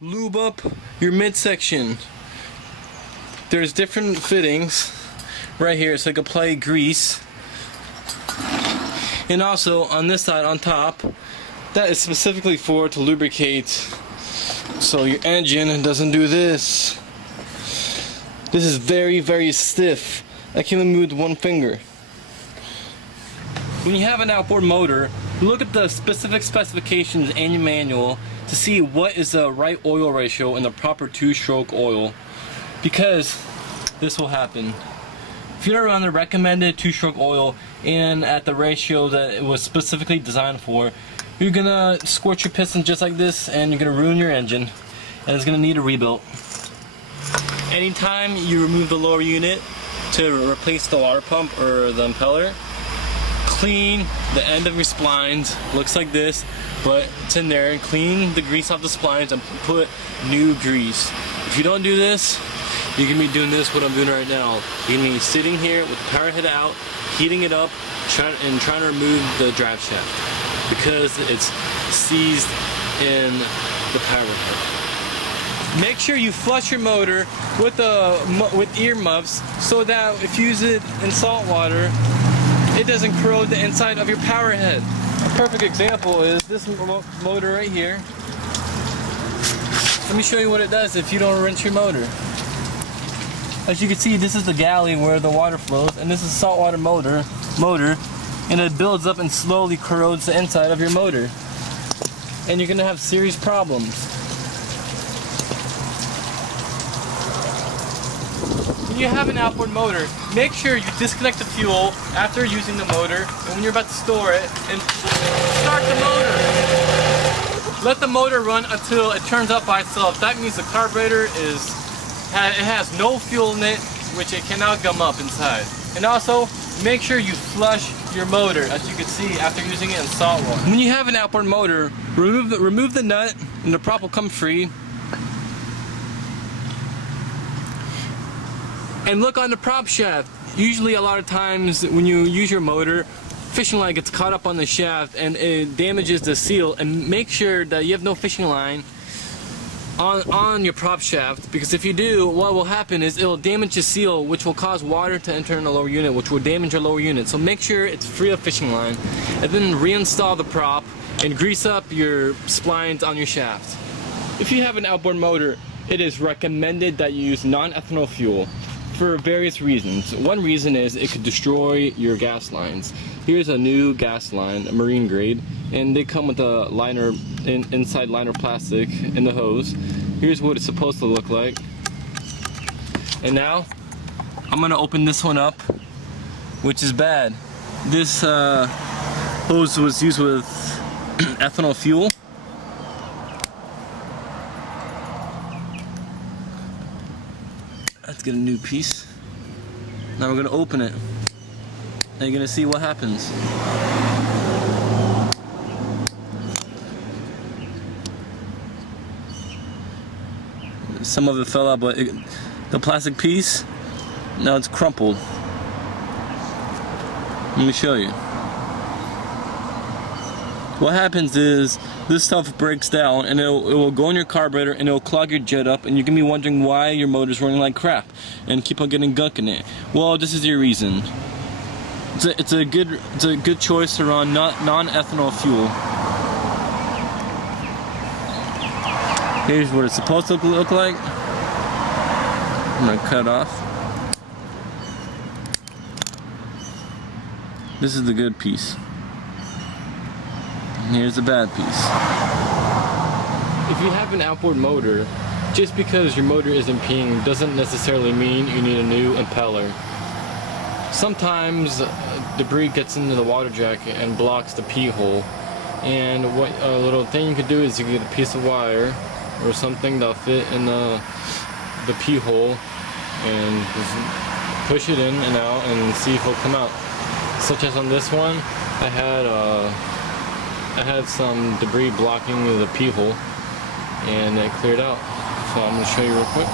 Lube up your midsection. There's different fittings right here, so you can apply grease. And also on this side, on top, that is specifically for to lubricate, so your engine doesn't do this. This is very, very stiff. I can only move with one finger. When you have an outboard motor, look at the specific specifications in your manual to see what is the right oil ratio and the proper two-stroke oil, because this will happen. If you're on the recommended two-stroke oil and at the ratio that it was specifically designed for, you're gonna scorch your piston just like this, and you're gonna ruin your engine, and it's gonna need a rebuild. Anytime you remove the lower unit to replace the water pump or the impeller, clean the end of your splines. Looks like this, but it's in there. And clean the grease off the splines and put new grease. If you don't do this, you're gonna be doing this, what I'm doing right now. You're gonna be sitting here with the power head out, heating it up, trying to remove the drive shaft because it's seized in the power head. Make sure you flush your motor with ear muffs so that if you use it in salt water, it doesn't corrode the inside of your power head. A perfect example is this motor right here. Let me show you what it does if you don't rinse your motor. As you can see, this is the galley where the water flows, and this is saltwater motor, and it builds up and slowly corrodes the inside of your motor. And you're gonna have serious problems. When you have an outboard motor, make sure you disconnect the fuel after using the motor, and when you're about to store it, and start the motor. Let the motor run until it turns up by itself. That means the carburetor has no fuel in it, which it cannot gum up inside. And also, make sure you flush your motor, as you can see after using it in salt water. When you have an outboard motor, remove the nut, and the prop will come free. And look on the prop shaft. Usually a lot of times when you use your motor, fishing line gets caught up on the shaft and it damages the seal, and make sure that you have no fishing line on your prop shaft, because if you do, what will happen is it will damage the seal, which will cause water to enter in the lower unit, which will damage your lower unit. So make sure it's free of fishing line, and then reinstall the prop and grease up your splines on your shaft. If you have an outboard motor, it is recommended that you use non-ethanol fuel for various reasons. One reason is it could destroy your gas lines. Here's a new gas line, a marine grade, and they come with a liner, inside liner plastic in the hose. Here's what it's supposed to look like. And now, I'm gonna open this one up, which is bad. This hose was used with ethanol fuel. Let's get a new piece. Now we're gonna open it, and you're gonna see what happens. Some of it fell out, but the plastic piece, now it's crumpled. Let me show you. What happens is this stuff breaks down, and it will go in your carburetor, and it will clog your jet up, and you're gonna be wondering why your motor's running like crap and keep on getting gunk in it. Well, this is your reason. It's a good choice to run non-ethanol fuel. Here's what it's supposed to look like. I'm gonna cut it off. This is the good piece. Here's the bad piece. If you have an outboard motor, just because your motor isn't peeing doesn't necessarily mean you need a new impeller. Sometimes debris gets into the water jacket and blocks the pee hole. And what a little thing you could do is you get a piece of wire or something that'll fit in the pee hole and just push it in and out and see if it'll come out. Such as on this one, I had some debris blocking the pee hole, and it cleared out. So I'm going to show you real quick.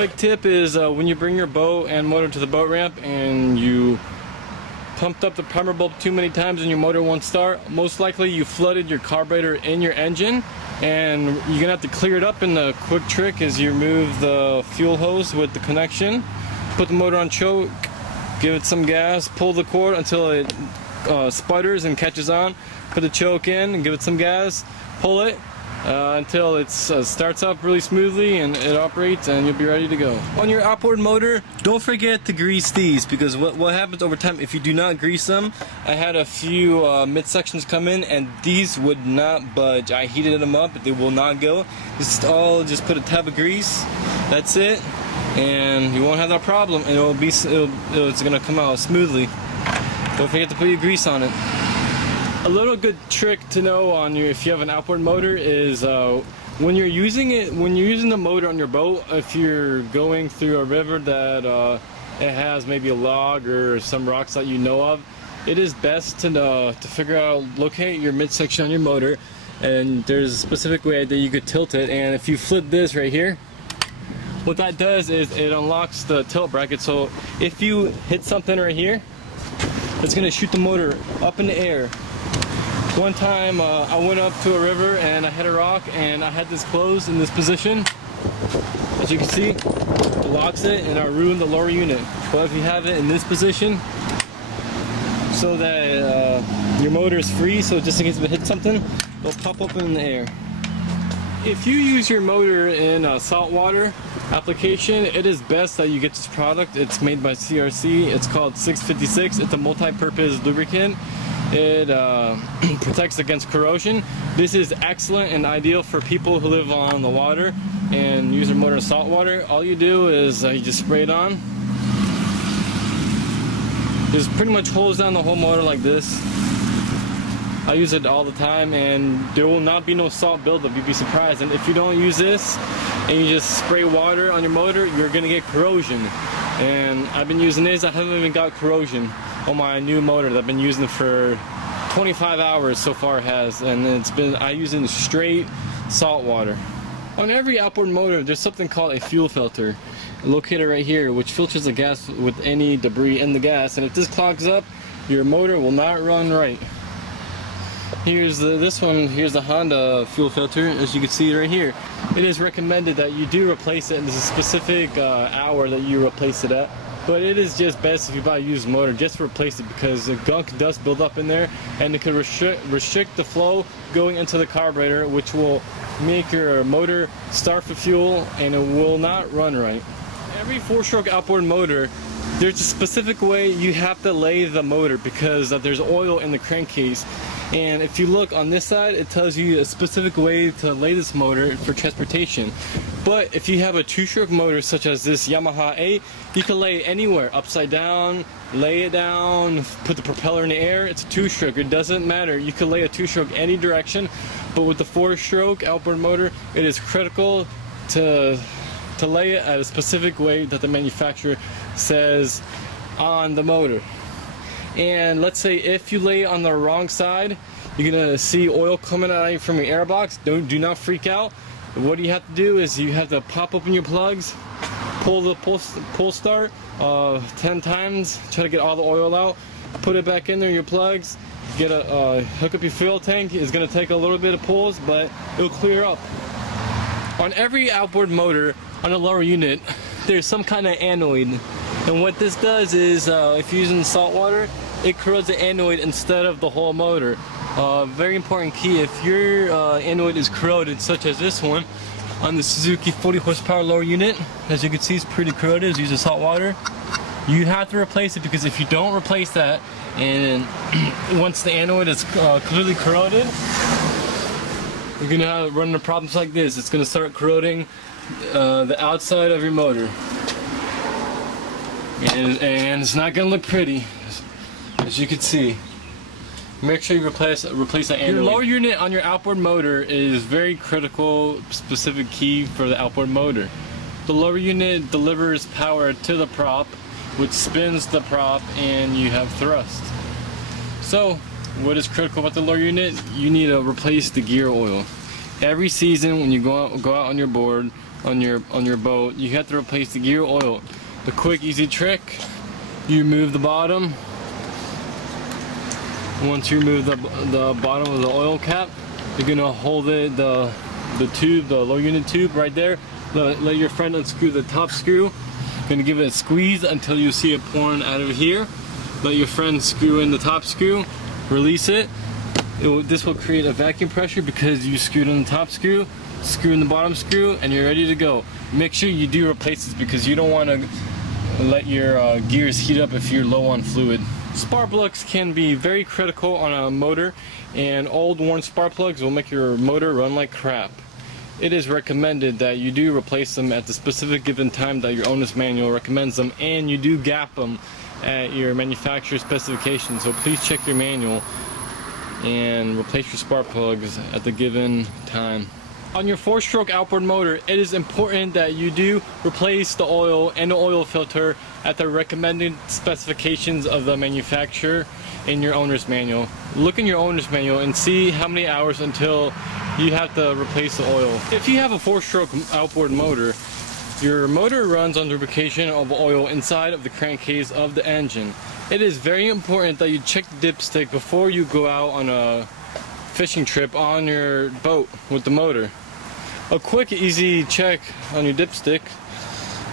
quick tip is when you bring your boat and motor to the boat ramp and you pumped up the primer bulb too many times and your motor won't start, most likely you flooded your carburetor in your engine, and you're gonna have to clear it up. And the quick trick is you remove the fuel hose with the connection, put the motor on choke, give it some gas, pull the cord until it sputters and catches on, put the choke in and give it some gas, pull it until it starts up really smoothly and it operates, and you'll be ready to go. On your outboard motor, don't forget to grease these, because what happens over time if you do not grease them, I had a few midsections come in and these would not budge. I heated them up, but they will not go. Just put a tab of grease, that's it, and you won't have that problem, and it's gonna come out smoothly. Don't forget to put your grease on it. A little good trick to know on if you have an outboard motor is when you're using the motor on your boat, if you're going through a river that it has maybe a log or some rocks that you know of, it is best to figure out, locate your midsection on your motor, and there's a specific way that you could tilt it. And if you flip this right here, what that does is it unlocks the tilt bracket. So if you hit something right here, it's gonna shoot the motor up in the air. One time I went up to a river and I hit a rock and I had this closed in this position. As you can see, it locks it and I ruined the lower unit. But if you have it in this position, so that your motor is free, so just in case if it hits something, it'll pop up in the air. If you use your motor in a saltwater application, it is best that you get this product. It's made by CRC. It's called 656. It's a multi-purpose lubricant. It protects against corrosion. This is excellent and ideal for people who live on the water and use their motor in salt water. All you do is you just spray it on. Just pretty much hose down the whole motor like this. I use it all the time, and there will not be no salt buildup. You'd be surprised. And if you don't use this and you just spray water on your motor, you're gonna get corrosion. And I've been using this. I haven't even got corrosion on my new motor that I've been using it for 25 hours so far it has, and I use it in straight salt water. On every outboard motor there's something called a fuel filter located right here, which filters the gas with any debris in the gas, and if this clogs up, your motor will not run right. Here's the Honda fuel filter. As you can see right here, it is recommended that you do replace it, and there's a specific hour that you replace it at. But it is just best if you buy a used motor, just to replace it, because the gunk does build up in there and it could restrict the flow going into the carburetor, which will make your motor starve for fuel and it will not run right. Every 4-stroke outboard motor, there's a specific way you have to lay the motor, because there's oil in the crankcase. And if you look on this side, it tells you a specific way to lay this motor for transportation. But if you have a 2-stroke motor such as this Yamaha A, you can lay it anywhere, upside down, lay it down, put the propeller in the air. It's a 2-stroke, it doesn't matter. You can lay a 2-stroke any direction, but with the 4-stroke outboard motor, it is critical to lay it at a specific way that the manufacturer says on the motor. And let's say if you lay it on the wrong side, you're gonna see oil coming out from your airbox. Do not freak out. What you have to do is you have to pop open your plugs, pull the pull start 10 times, try to get all the oil out, put it back in there, your plugs, get hook up your fuel tank. It's gonna take a little bit of pulls, but it'll clear up. On every outboard motor on a lower unit, there's some kind of anoid. And what this does is, if you're using salt water, it corrodes the anoid instead of the whole motor. Very important key, if your anoid is corroded, such as this one, on the Suzuki 40 horsepower lower unit, as you can see it's pretty corroded, it's using salt water. You have to replace it, because if you don't replace that, and once the anoid is clearly corroded, you're going to run into problems like this. It's going to start corroding the outside of your motor. And it's not going to look pretty, as you can see. Make sure you replace that anoid. Your lower unit on your outboard motor is very critical, specific key for the outboard motor. The lower unit delivers power to the prop, which spins the prop, and you have thrust. So, what is critical about the lower unit? You need to replace the gear oil. Every season when you go out on your board, on your boat, you have to replace the gear oil. The quick, easy trick: you remove the bottom. Once you remove the bottom of the oil cap, you're gonna hold it, the tube, the low unit tube right there. Let your friend unscrew the top screw. You're gonna give it a squeeze until you see it pouring out of here. Let your friend screw in the top screw, release it. This will create a vacuum pressure because you screwed in the top screw, screw in the bottom screw, and you're ready to go. Make sure you do replace this because you don't want to let your gears heat up if you're low on fluid. Spark plugs can be very critical on a motor, and old worn spark plugs will make your motor run like crap. It is recommended that you do replace them at the specific given time that your owner's manual recommends them, and you do gap them at your manufacturer's specifications. So please check your manual and replace your spark plugs at the given time. On your 4-stroke outboard motor, it is important that you do replace the oil and the oil filter at the recommended specifications of the manufacturer in your owner's manual. Look in your owner's manual and see how many hours until you have to replace the oil. If you have a 4-stroke outboard motor, your motor runs on lubrication of oil inside of the crankcase of the engine. It is very important that you check the dipstick before you go out on a fishing trip on your boat with the motor. A quick, easy check on your dipstick.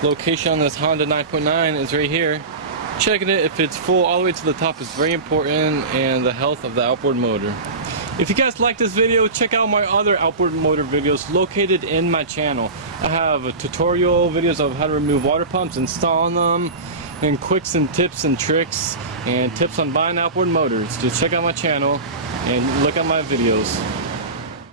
Location on this Honda 9.9 is right here. Checking it if it's full all the way to the top is very important, and the health of the outboard motor. If you guys like this video, check out my other outboard motor videos located in my channel. I have tutorial videos of how to remove water pumps, installing them, and quicks and tips and tricks, and tips on buying outboard motors. Just check out my channel and look at my videos.